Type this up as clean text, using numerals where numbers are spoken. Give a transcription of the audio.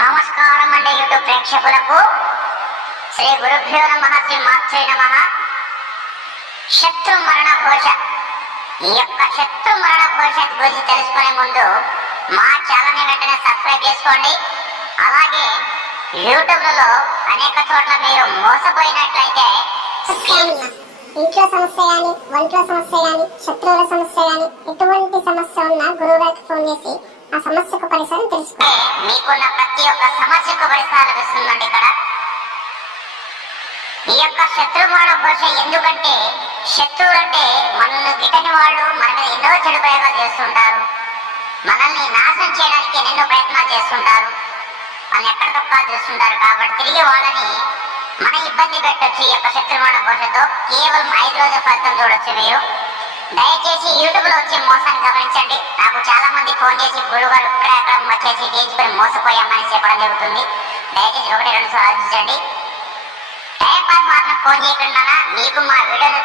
నమస్కారం అండి యూట్యూబ్ ప్రేక్షకులకు. శ్రీ గురుభ్యో నమః, శ్రీ మాత్రే నమః. శత్రు మరణ ఘోష. ఈ యొక్క శత్రు మరణ ఘోష గురించి తెలుసుకునే ముందు మా ఛానల్ని వెంటనే సబ్స్క్రైబ్ చేసుకోండి. అలాగే యూట్యూబ్లలో అనేక చోట్ల మీరు మోసపోయినట్లయితే ఇంట్లో సమస్య కానీ, ఒంట్లో సమస్య కానీ, శత్రువుల సమస్య కానీ, ఎటువంటి సమస్య ఉన్నా గురువు గారికి ఫోన్ చేసి ఆ సమస్యకు పరిష్కారం తెలుసుకోండి. మీకున్న ప్రతి ఒక్క సమస్యకు పరిష్కారం లభిస్తుందండి ఇక్కడ. ఈ యొక్క శత్రు మరణ ఘోష ఎందుకంటే శత్రువులు అంటే మనల్ని గిట్టని వాళ్ళు మన మీద ఎన్నో చెడు ప్రయోగాలు చేస్తుంటారు, మనల్ని నాశనం చేయడానికి ఎన్నెన్నో ప్రయత్నాలు చేస్తుంటారు, వాళ్ళని ఎక్కడికక్కడ చేస్తుంటారు. కాబట్టి తిరిగి వాళ్ళని మన ఇబ్బంది పెట్టొచ్చు. ఈ యొక్క శత్రు మరణ ఘోషతో కేవలం 5 రోజుల ఫలితం చూడొచ్చు మీరు. దయచేసి యూట్యూబ్ లో వచ్చే మోసాన్ని గమనించండి. నాకు చాలా మంది ఫోన్ చేసి గురుగారు ఇక్కడ ఎక్కడ వచ్చేసి చేయించుకొని మోసపోయామని చెప్పడం జరుగుతుంది. దయచేసి 1-2 సార్లు ఆలోచించండి. టైం పాస్ మాత్రం ఫోన్ చేయకుండా మీకు మా వీడియోలు